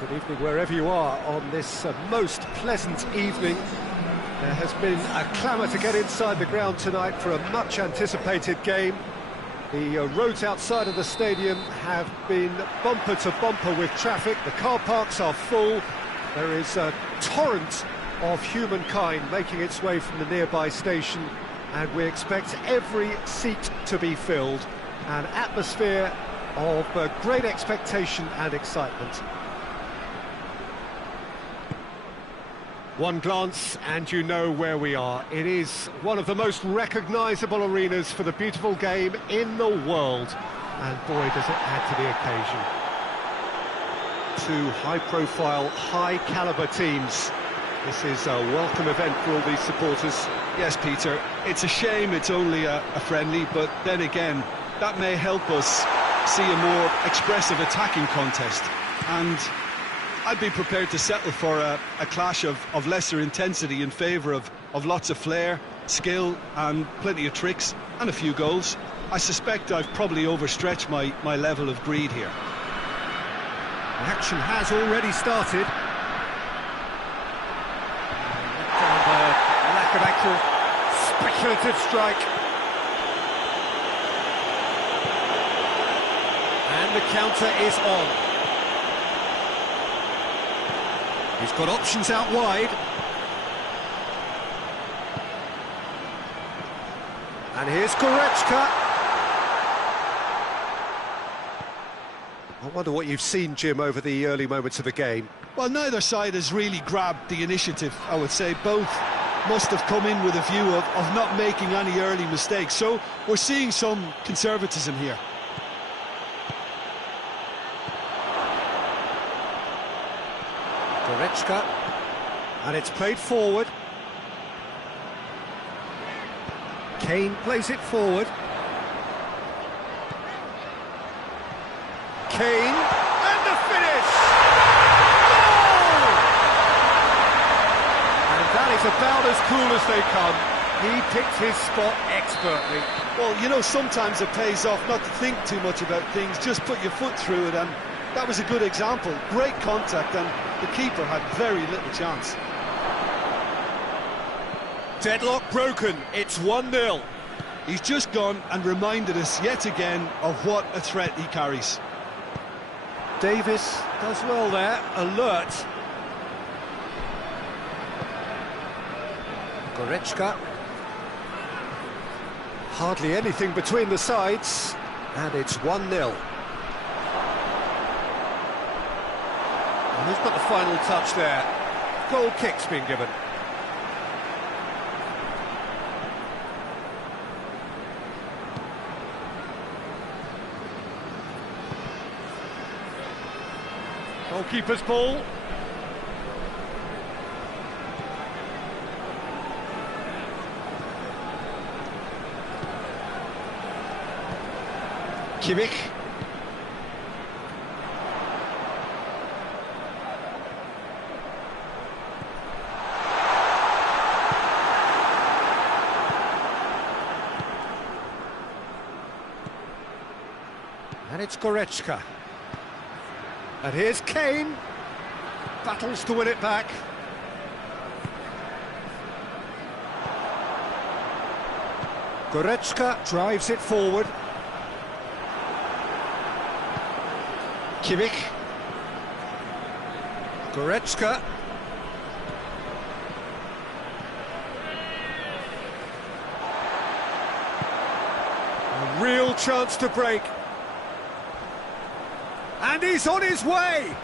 Good evening wherever you are on this most pleasant evening. There has been a clamour to get inside the ground tonight for a much-anticipated game. The roads outside of the stadium have been bumper to bumper with traffic. The car parks are full. There is a torrent of humankind making its way from the nearby station, and we expect every seat to be filled. An atmosphere of great expectation and excitement. One glance and you know where we are. It is one of the most recognisable arenas for the beautiful game in the world. And boy, does it add to the occasion. Two high-profile, high-caliber teams. This is a welcome event for all these supporters. Yes, Peter, it's a shame it's only a friendly, but then again, that may help us see a more expressive attacking contest. And I'd be prepared to settle for a clash of lesser intensity in favour of lots of flair, skill and plenty of tricks and a few goals. I suspect I've probably overstretched my level of greed here. The action has already started. Lack of actual speculative strike. And the counter is on. He's got options out wide. And here's Goretzka. I wonder what you've seen, Jim, over the early moments of the game. Well, neither side has really grabbed the initiative, I would say. Both must have come in with a view of not making any early mistakes. So we're seeing some conservatism here. Goretzka, and it's played forward. Kane plays it forward. Kane, and the finish! Goal! And that is about as cool as they come. He picked his spot expertly. Well, you know, sometimes it pays off not to think too much about things, just put your foot through it, and that was a good example. Great contact, and the keeper had very little chance. Deadlock broken, it's 1-0. He's just gone and reminded us yet again of what a threat he carries. Davis does well there, alert. Goretzka. Hardly anything between the sides, and it's 1-0. And who's got the final touch there? Goal kick's been given. Goalkeeper's ball. Kimmich. And it's Goretzka. And here's Kane. Battles to win it back. Goretzka drives it forward. Kimmich. Goretzka. A real chance to break. And he's on his way!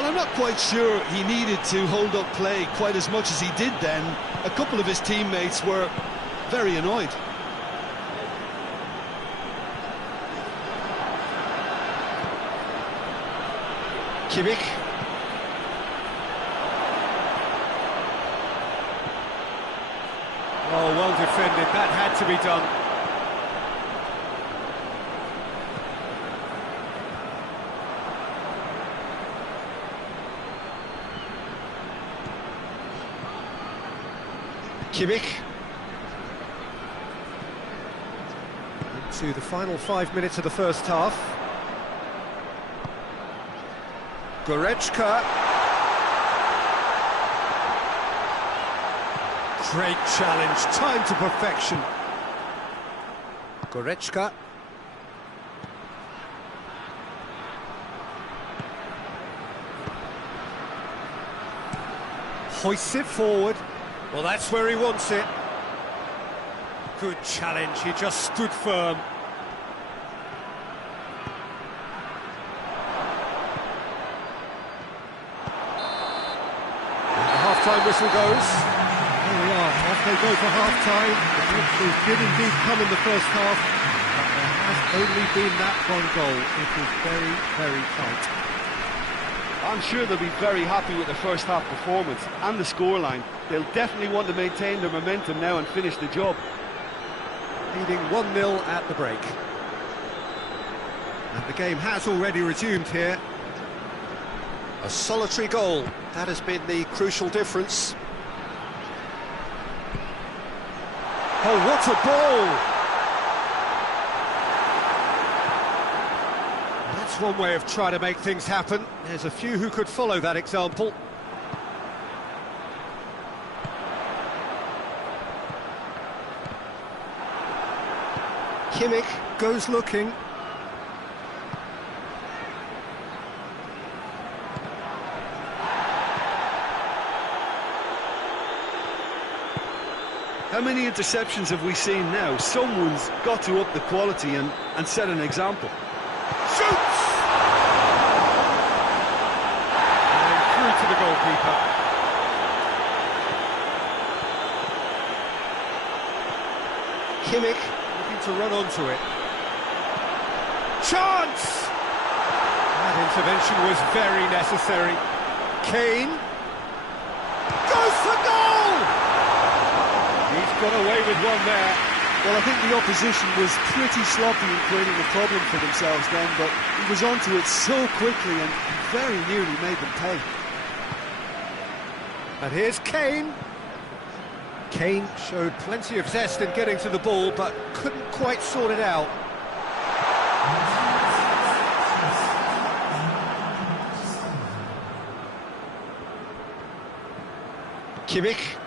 Well, I'm not quite sure he needed to hold up play quite as much as he did then. A couple of his teammates were very annoyed. Kimmich. Oh, well defended. That had to be done. Kimmich. Into the final 5 minutes of the first half. Goretzka. Great challenge, time to perfection. Goretzka. Hoists it forward. Well, that's where he wants it. Good challenge, he just stood firm. And the half-time whistle goes. Here we are, off they go for half-time. The victory did indeed come in the first half, but there has only been that one goal. It was very, very tight. I'm sure they'll be very happy with the first half performance and the scoreline. They'll definitely want to maintain their momentum now and finish the job. Leading 1-0 at the break. And the game has already resumed here. A solitary goal, that has been the crucial difference. Oh, what a ball! That's one way of trying to make things happen. There's a few who could follow that example. Kimmich goes looking. How many interceptions have we seen now? Someone's got to up the quality and set an example. Shoots! And through to the goalkeeper. Kimmich looking to run onto it. Chance! That intervention was very necessary. Kane goes for goal! He's got away with one there. Well, I think the opposition was pretty sloppy in creating a problem for themselves then, but he was onto it so quickly and very nearly made them pay. And here's Kane. Kane showed plenty of zest in getting to the ball, but couldn't quite sort it out. Kimmich.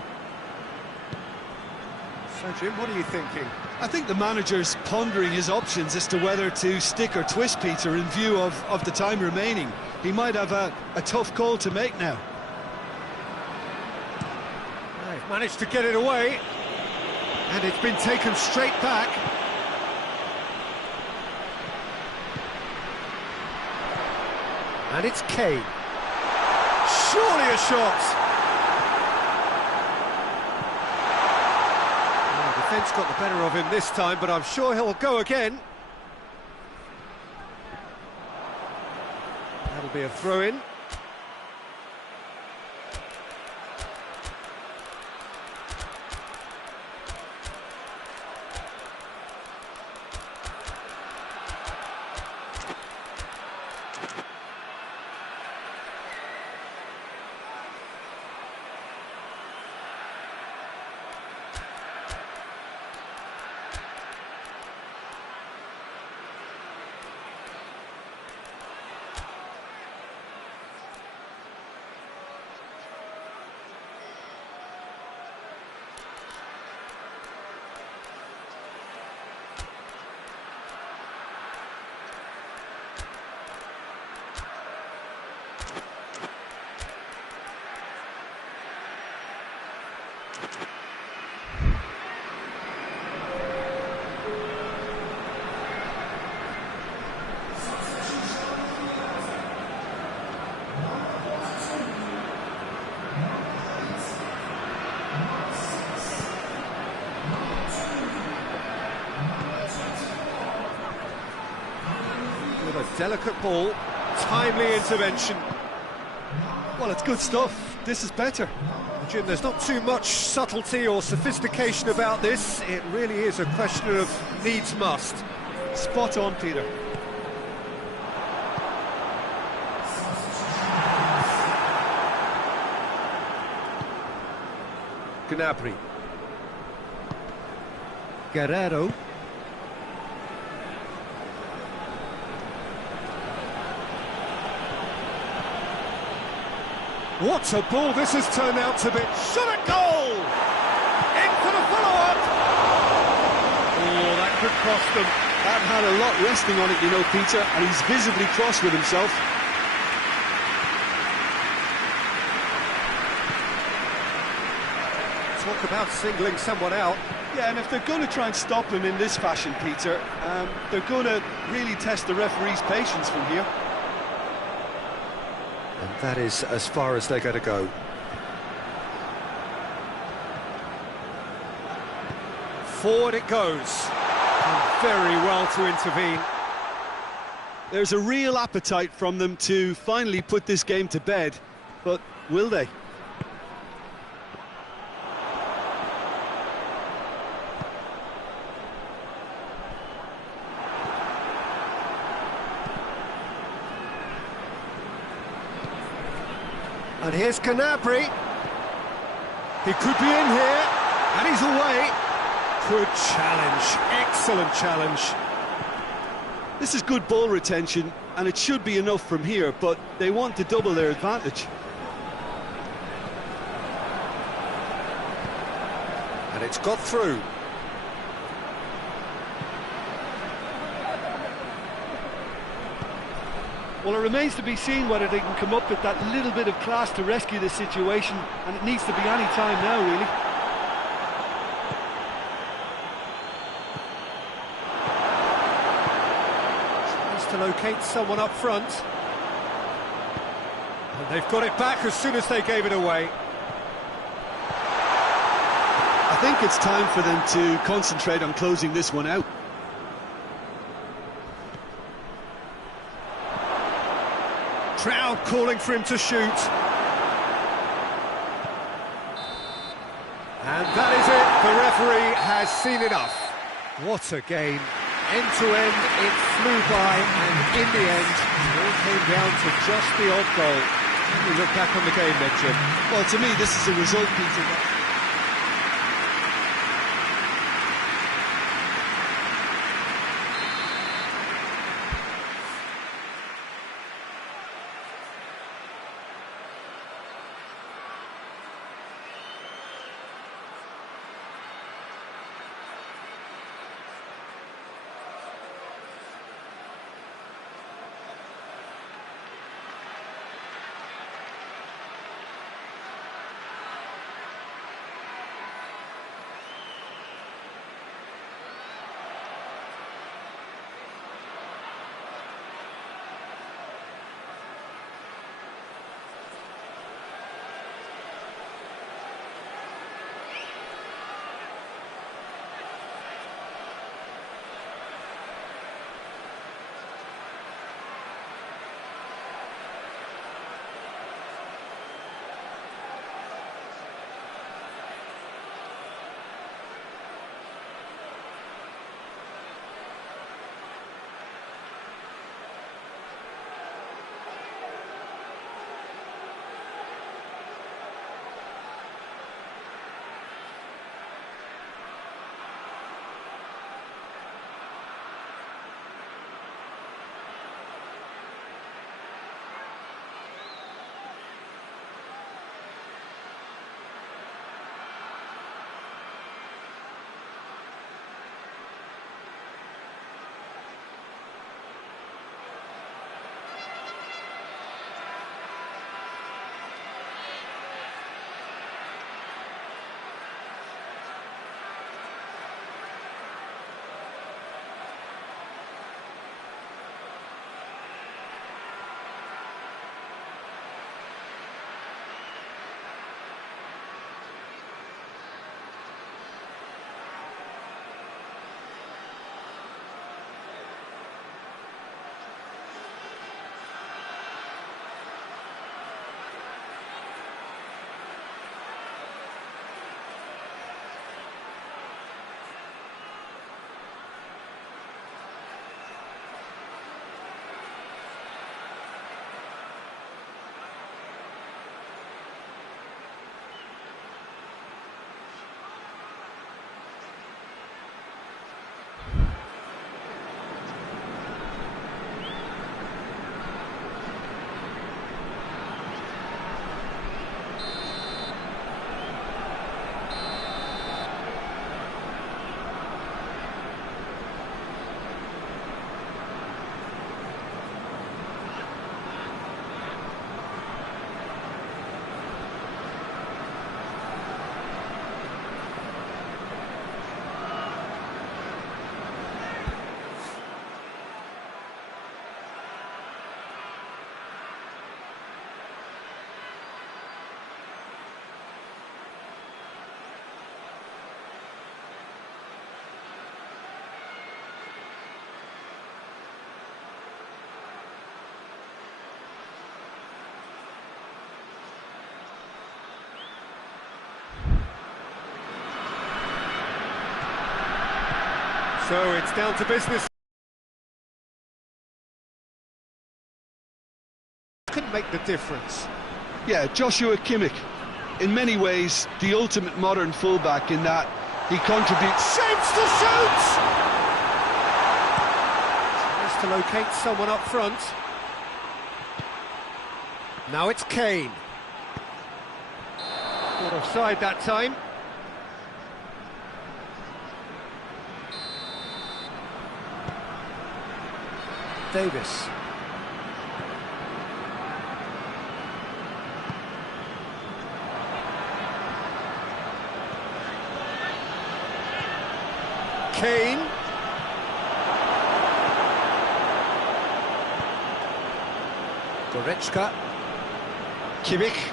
So, Jim, what are you thinking? I think the manager's pondering his options as to whether to stick or twist Peter in view of the time remaining. He might have a tough call to make now. They've managed to get it away, and it's been taken straight back. And it's Kane. Surely a shot! Defence got the better of him this time, but I'm sure he'll go again. That'll be a throw-in. A delicate ball, timely intervention. Well, it's good stuff. This is better. Jim, there's not too much subtlety or sophistication about this. It really is a question of needs must. Spot on, Peter. Gnabry. Guerrero. What a ball this has turned out to be. Shot at goal! In for the follow-up! Oh, that could cost them. That had a lot resting on it, you know, Peter, and he's visibly cross with himself. Talk about singling someone out. Yeah, and if they're going to try and stop him in this fashion, Peter, they're going to really test the referee's patience from here. And that is as far as they're going to go. Forward it goes. And very well to intervene. There's a real appetite from them to finally put this game to bed, but will they? And here's Gnabry. He could be in here, and he's away. Good challenge, excellent challenge. This is good ball retention, and it should be enough from here, but they want to double their advantage. And it's got through. Well, it remains to be seen whether they can come up with that little bit of class to rescue this situation, and it needs to be any time now, really. Tries to locate someone up front. And they've got it back as soon as they gave it away. I think it's time for them to concentrate on closing this one out. Crowd calling for him to shoot. And that is it. The referee has seen enough. What a game. End to end, it flew by, and in the end, it all came down to just the odd goal. When you look back on the game then, Jim. Well, to me, this is a result, Peter. So it's down to business. Can make the difference. Yeah, Joshua Kimmich, in many ways, the ultimate modern fullback in that he contributes... Shapes to shoot! Tries to locate someone up front. Now it's Kane. Caught offside that time. Davis. Kane. Goretzka. Kimmich.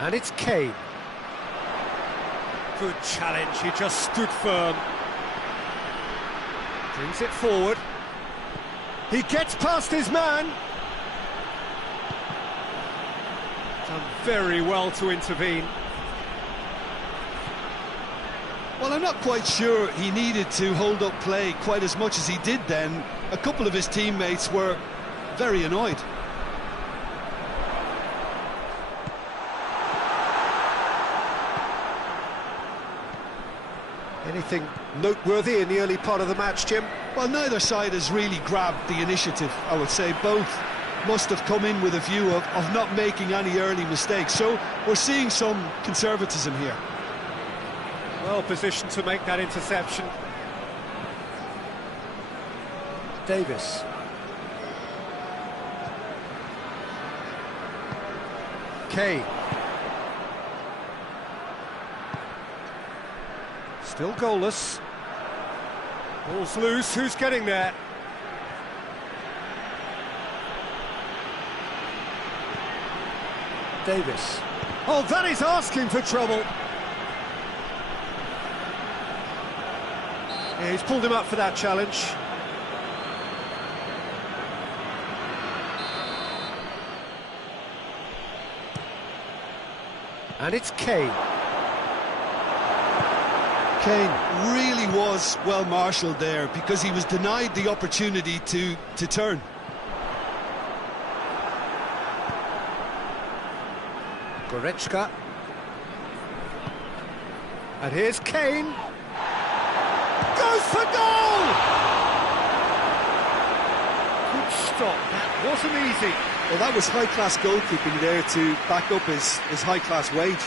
And it's Kane. Good challenge, he just stood firm. Brings it forward. He gets past his man. Done very well to intervene. Well, I'm not quite sure he needed to hold up play quite as much as he did then. A couple of his teammates were very annoyed. Anything noteworthy in the early part of the match, Jim? Well, neither side has really grabbed the initiative, I would say. Both must have come in with a view of not making any early mistakes. So we're seeing some conservatism here. Well positioned to make that interception. Davis. Kane. Still goalless. Ball's loose, who's getting there? Davis. Oh, that is asking for trouble. Yeah, he's pulled him up for that challenge. And it's Kane. Kane really was well marshalled there because he was denied the opportunity to turn. Goretzka. And here's Kane. Goes for goal! Good stop, that wasn't easy. Well, that was high-class goalkeeping there to back up his high-class wage.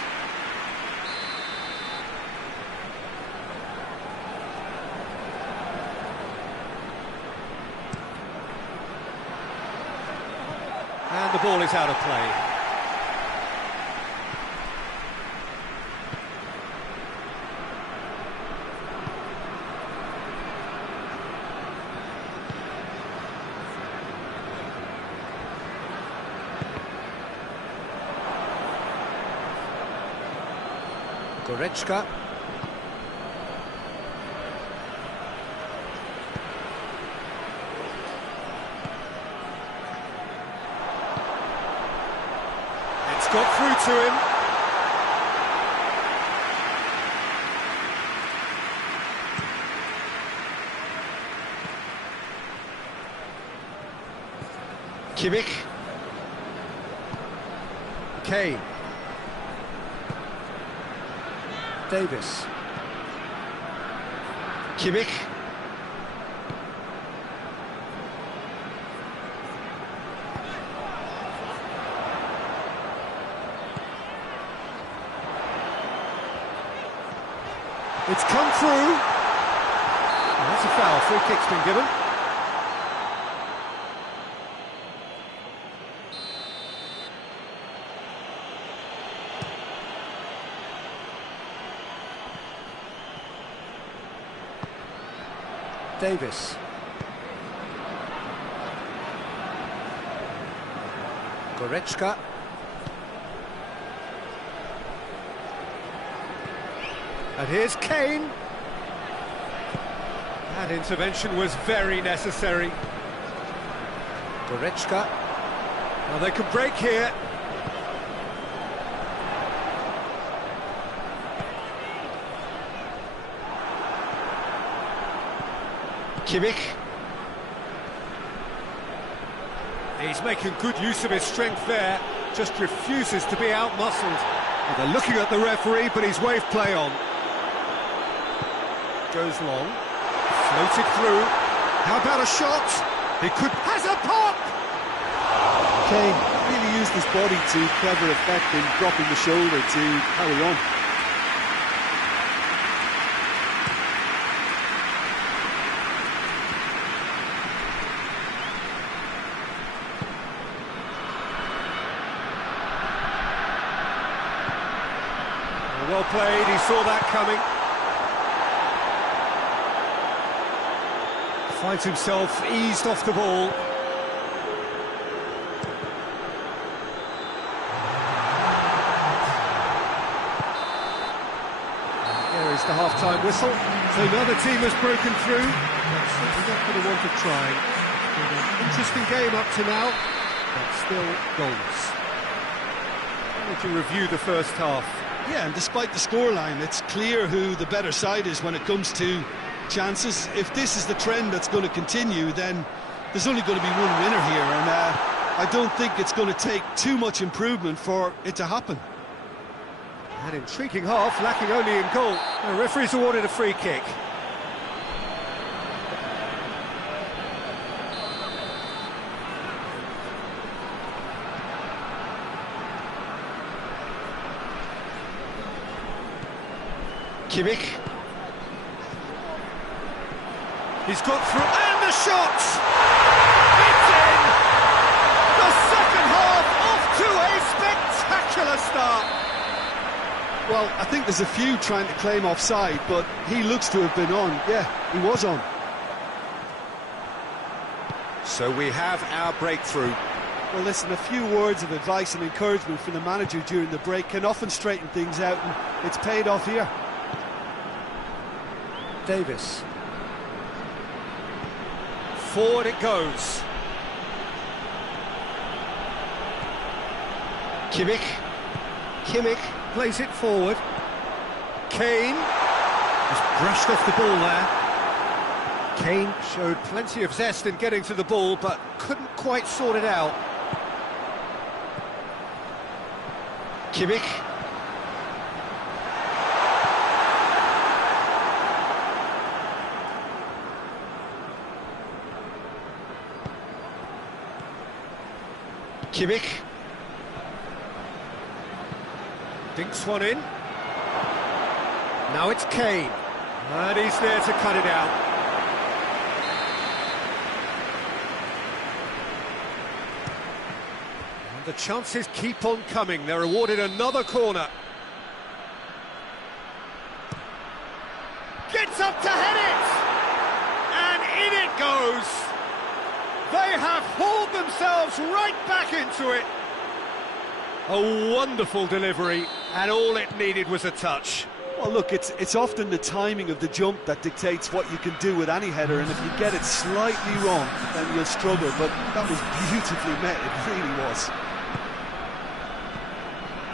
And the ball is out of play. Goretzka. It's got through to him. Kimmich. Kane. Davis. Kimmich. It's come through. Oh, that's a foul. Free kick's been given. Davis. Goretzka. And here's Kane. That intervention was very necessary. Goretzka. Now they could break here. Kimmich. He's making good use of his strength there, just refuses to be out-muscled. Well, they're looking at the referee, but he's waved play on. Goes long, floated through. How about a shot? He could... has a pop! Kane really used his body to clever effect in dropping the shoulder to carry on. Well played, he saw that coming. Finds himself eased off the ball. There is the half-time whistle. So another team has broken through. That's certainly not going to want to try. It's been an interesting game up to now, but still goals. How would you review the first half? Yeah, and despite the scoreline, it's clear who the better side is when it comes to chances. If this is the trend that's going to continue, then there's only going to be one winner here, and I don't think it's going to take too much improvement for it to happen. An intriguing half, lacking only in goal. The referee's awarded a free kick. Kimmich. He's got through, and the shot! It's in! The second half off to a spectacular start! Well, I think there's a few trying to claim offside, but he looks to have been on. Yeah, he was on. So we have our breakthrough. Well, listen, a few words of advice and encouragement from the manager during the break can often straighten things out, and it's paid off here. Davis. Forward it goes. Kimmich. Kimmich plays it forward. Kane just brushed off the ball there. Kane showed plenty of zest in getting to the ball, but couldn't quite sort it out. Kimmich. Kimmich. Dinks one in. Now it's Kane. And he's there to cut it out. And the chances keep on coming. They're awarded another corner. Gets up to head it! And in it goes! They have hauled themselves right back into it. A wonderful delivery, and all it needed was a touch. Well, look, it's often the timing of the jump that dictates what you can do with any header, and if you get it slightly wrong, then you'll struggle, but that was beautifully met, it really was.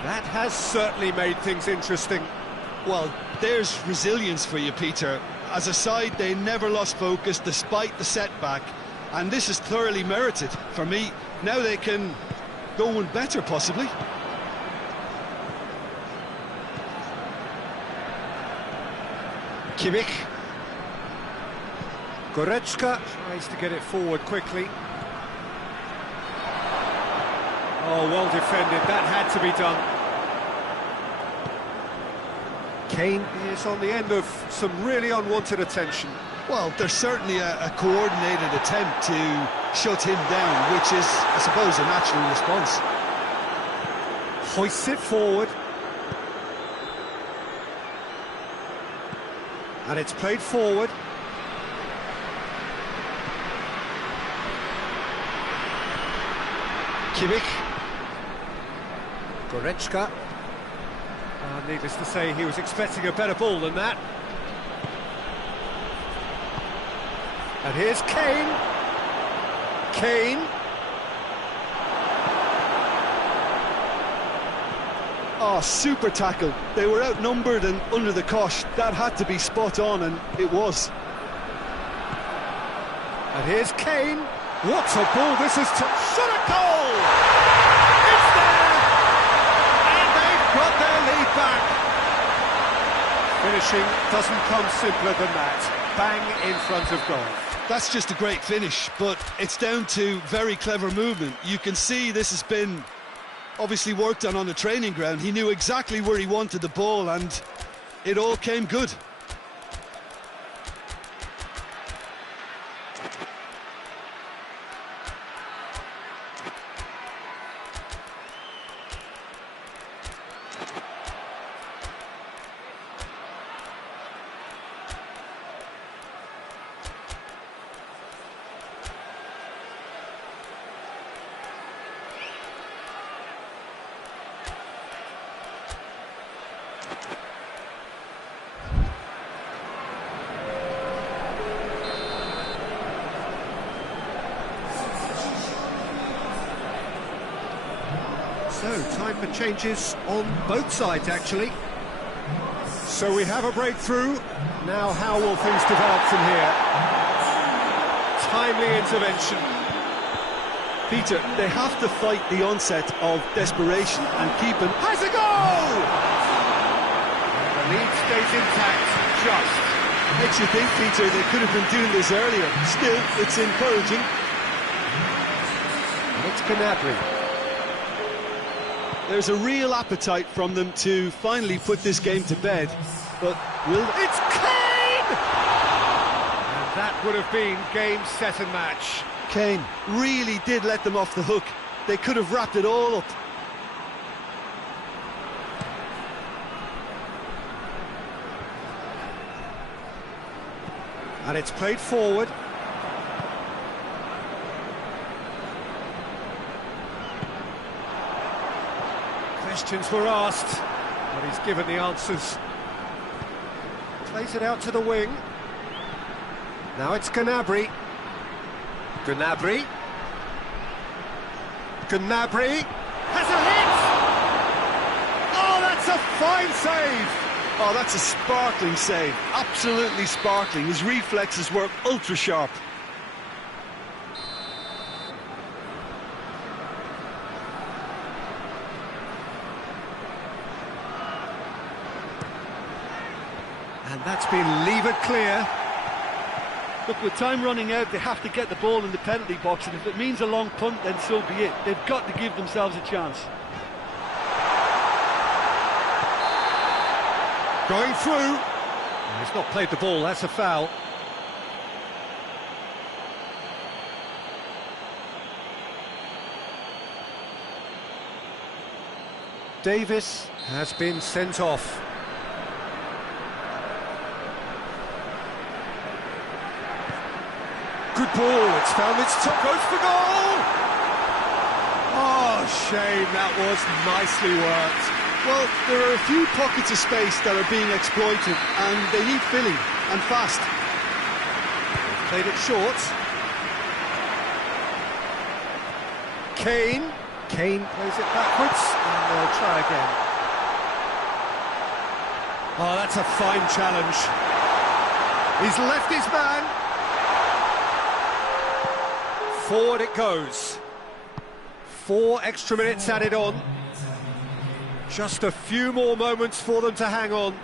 That has certainly made things interesting. Well, there's resilience for you, Peter. As a side, they never lost focus despite the setback. And this is thoroughly merited for me. Now they can go one better, possibly. Kimmich. Goretzka tries to get it forward quickly. Oh, well defended. That had to be done. Kane is on the end of some really unwanted attention. Well, there's certainly a coordinated attempt to shut him down, which is, I suppose, a natural response. Hoists it forward. And it's played forward. Kimmich. Goretzka. Needless to say, he was expecting a better ball than that. And here's Kane. Kane. Oh, super tackle. They were outnumbered and under the cosh. That had to be spot on, and it was. And here's Kane. What a ball this is to... Shot a goal! It's there! And they've got their lead back. Finishing doesn't come simpler than that. Bang in front of goal. That's just a great finish, but it's down to very clever movement. You can see this has been obviously worked on the training ground. He knew exactly where he wanted the ball, and it all came good. So, time for changes on both sides, actually. So we have a breakthrough. Now, how will things develop from here? Timely intervention. Peter, they have to fight the onset of desperation and keep it. Has a goal! The lead stays intact, just. Makes you think, Peter, they could have been doing this earlier. Still, it's encouraging. And it's Gnabry. There's a real appetite from them to finally put this game to bed, but will... It's Kane! And that would have been game, set and match. Kane really did let them off the hook. They could have wrapped it all up. And it's played forward. Questions were asked, but he's given the answers. Plays it out to the wing. Now it's Gnabry. Gnabry. Gnabry has a hit! Oh, that's a fine save! Oh, that's a sparkling save. Absolutely sparkling. His reflexes were ultra sharp. And that's been levered clear. Look, with time running out, they have to get the ball in the penalty box, and if it means a long punt, then so be it. They've got to give themselves a chance. Going through. He's not played the ball, that's a foul. Davis has been sent off. Good ball, it's found its top, goes for goal! Oh, shame, that was nicely worked. Well, there are a few pockets of space that are being exploited, and they need filling, and fast. Played it short. Kane plays it backwards, and they'll try again. Oh, that's a fine challenge. He's left his man. Forward it goes. 4 extra minutes added on. Just a few more moments for them to hang on.